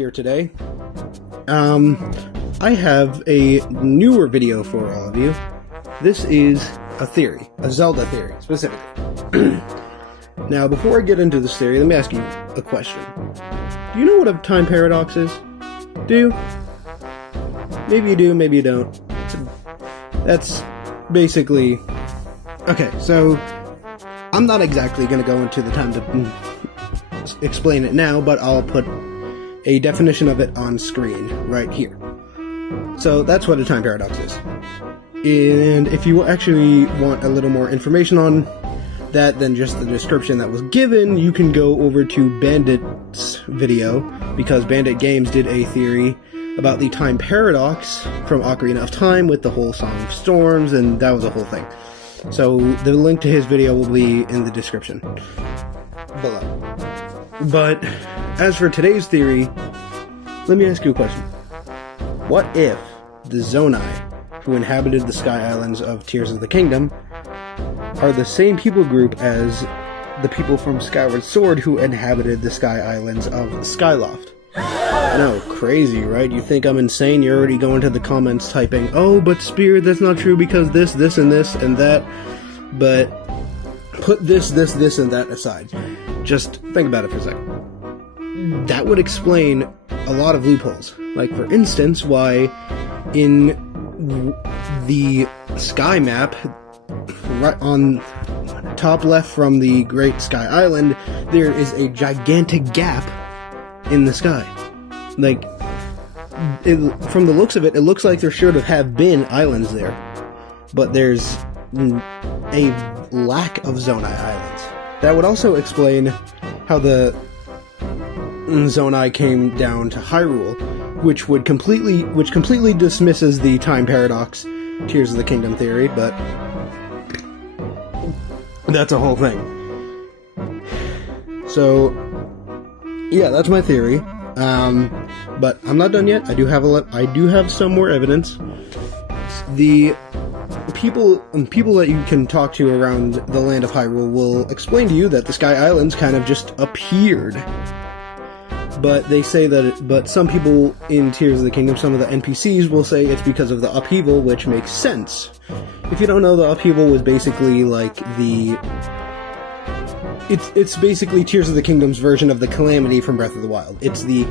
here today. I have a newer video for all of you. This is a theory, a Zelda theory, specifically. Now, before I get into this theory, let me ask you a question. Do you know what a time paradox is? Do you? Maybe you do, maybe you don't. That's basically... Okay, so I'm not exactly going to go into the time to explain it now, but I'll put a definition of it on screen right here. So that's what a time paradox is. And if you actually want a little more information on that than just the description that was given, you can go over to Bandit's video, because Bandit Games did a theory about the time paradox from Ocarina of Time with the whole Song of Storms, and that was a whole thing. So the link to his video will be in the description below. But as for today's theory, let me ask you a question. What if the Zonai, who inhabited the Sky Islands of Tears of the Kingdom, are the same people group as the people from Skyward Sword who inhabited the Sky Islands of Skyloft? No, crazy, right? You think I'm insane? You're already going to the comments typing, "Oh, but Spirit, that's not true because this, and this, and that." But put this, and that aside. Just think about it for a second. That would explain a lot of loopholes. Like, for instance, why in the sky map, right on top left from the Great Sky Island, there is a gigantic gap in the sky. Like, from the looks of it, it looks like there should have been islands there. But there's a lack of Zonai islands. That would also explain how the Zonai came down to Hyrule, which completely dismisses the time paradox Tears of the Kingdom theory, but that's a whole thing. So yeah, that's my theory. But I'm not done yet. I do have some more evidence. The people that you can talk to around the land of Hyrule will explain to you that the Sky Islands kind of just appeared. But they say but some people in Tears of the Kingdom, some of the NPCs will say it's because of the upheaval, which makes sense. If you don't know, the upheaval was basically like it's basically Tears of the Kingdom's version of the Calamity from Breath of the Wild. It's the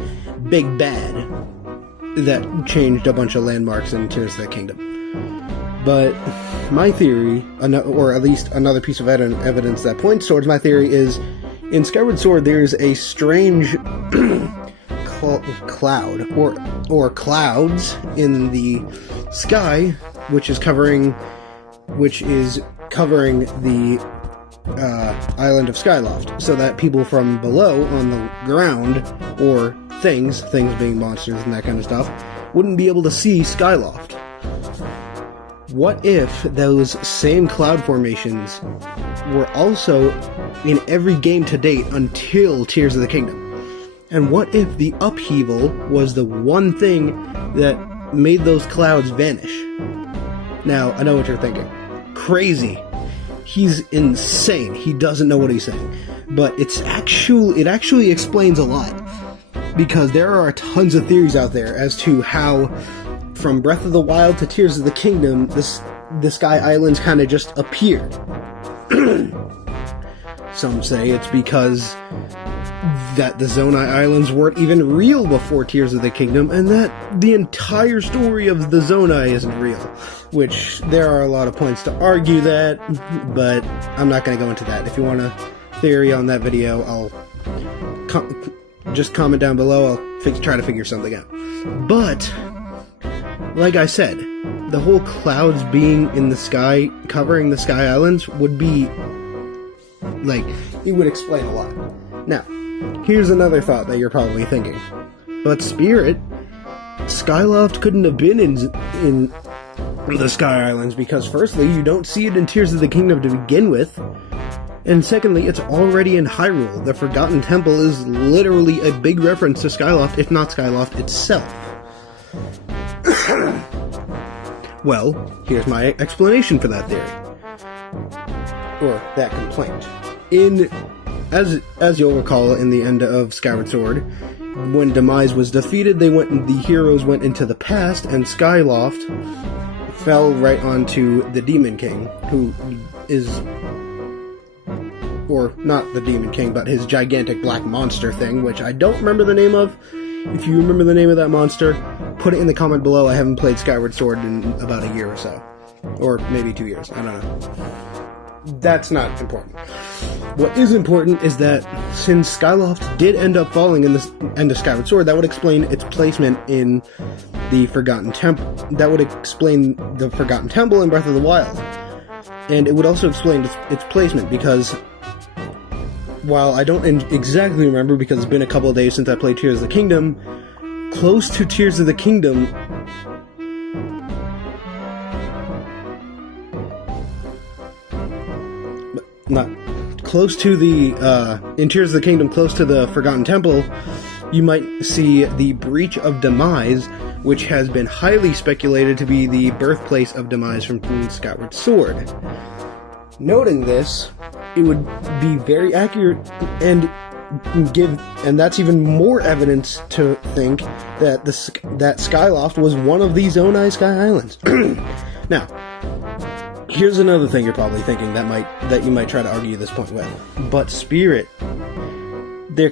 big bad that changed a bunch of landmarks in Tears of the Kingdom. But my theory, or at least another piece of evidence that points towards my theory, is in Skyward Sword there's a strange cloud, or clouds in the sky, which is covering the island of Skyloft, so that people from below on the ground, or things being monsters and that kind of stuff, wouldn't be able to see Skyloft. What if those same cloud formations were also in every game to date until Tears of the Kingdom? And what if the upheaval was the one thing that made those clouds vanish? Now, I know what you're thinking. Crazy. He's insane. He doesn't know what he's saying. But it actually explains a lot. Because there are tons of theories out there as to how, from Breath of the Wild to Tears of the Kingdom, the Sky Islands kind of just appeared. Some say it's because that the Zonai Islands weren't even real before Tears of the Kingdom, and that the entire story of the Zonai isn't real. Which, there are a lot of points to argue that, but I'm not going to go into that. If you want a theory on that video, I'll just comment down below. I'll try to figure something out. But like I said, the whole clouds being in the sky, covering the Sky Islands, would be, like, it would explain a lot. Now, here's another thought that you're probably thinking. But Spirit, Skyloft couldn't have been in the Sky Islands, because firstly, you don't see it in Tears of the Kingdom to begin with, and secondly, it's already in Hyrule. The Forgotten Temple is literally a big reference to Skyloft, if not Skyloft itself. Well, here's my explanation for that theory. Or that complaint. In as you'll recall, in the end of Skyward Sword, when Demise was defeated, the heroes went into the past, and Skyloft fell right onto the Demon King, who is, or not the Demon King, but his gigantic black monster thing, which I don't remember the name of. If you remember the name of that monster, put it in the comment below. I haven't played Skyward Sword in about a year or so. Or maybe 2 years, I don't know. That's not important. What is important is that since Skyloft did end up falling in the end of Skyward Sword, that would explain its placement in the Forgotten Temple. That would explain the Forgotten Temple in Breath of the Wild. And it would also explain its placement, because while I don't exactly remember, because it's been a couple of days since I played Tears of the Kingdom, close to Tears of the Kingdom, not close to the, in Tears of the Kingdom, close to the Forgotten Temple, you might see the Breach of Demise, which has been highly speculated to be the birthplace of Demise from Skyward Sword. Noting this, it would be very accurate and that's even more evidence to think that that Skyloft was one of the Zonai Sky Islands. Now, here's another thing you're probably thinking that you might try to argue this point with. But Spirit, they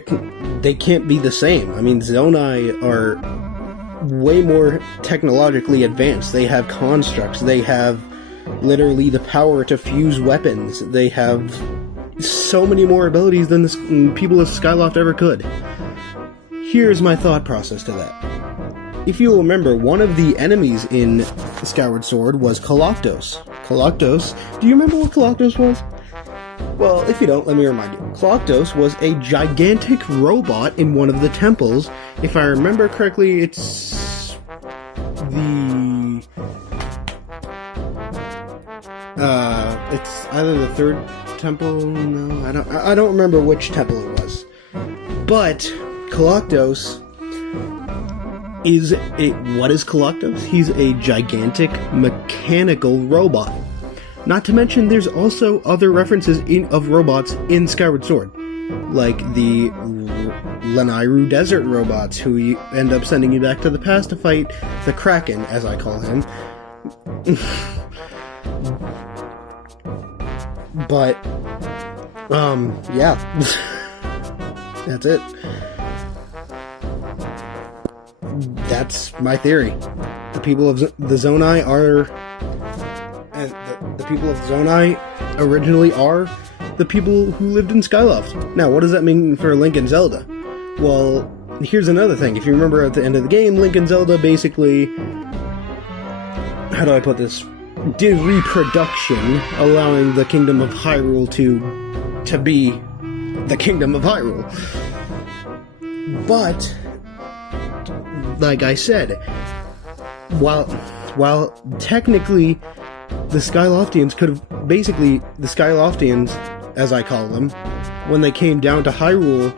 can't be the same. I mean, Zonai are way more technologically advanced. They have constructs. They have literally the power to fuse weapons. They have so many more abilities than the people of Skyloft ever could. Here's my thought process to that. If you remember, one of the enemies in Skyward Sword was Koloktos. Do you remember what Koloktos was? Well, if you don't, let me remind you. Koloktos was a gigantic robot in one of the temples. If I remember correctly, it's either the third temple. No, I don't remember which temple it was. But Koloktos what is Koloktos? He's a gigantic mechanical robot. Not to mention, there's also other references of robots in Skyward Sword, like the Lanayru desert robots, who end up sending you back to the past to fight the Kraken, as I call him. But, yeah. That's it. That's my theory. The people of the Zonai are... the people of Zonai originally are the people who lived in Skyloft. Now, what does that mean for Link and Zelda? Well, here's another thing. If you remember at the end of the game, Link and Zelda basically... How do I put this? Did reproduction, allowing the Kingdom of Hyrule to be the Kingdom of Hyrule. But, like I said, while technically the Skyloftians could have, basically, the Skyloftians, as I call them, when they came down to Hyrule,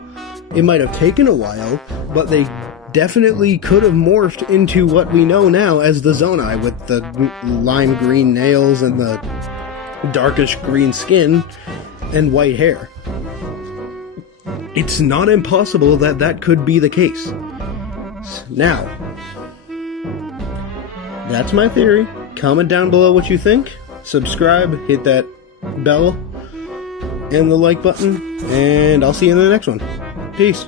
it might have taken a while, but they definitely could have morphed into what we know now as the Zonai, with the lime green nails and the darkish green skin and white hair. It's not impossible that could be the case. Now, that's my theory. Comment down below what you think. Subscribe, hit that bell and the like button, and I'll see you in the next one. Peace.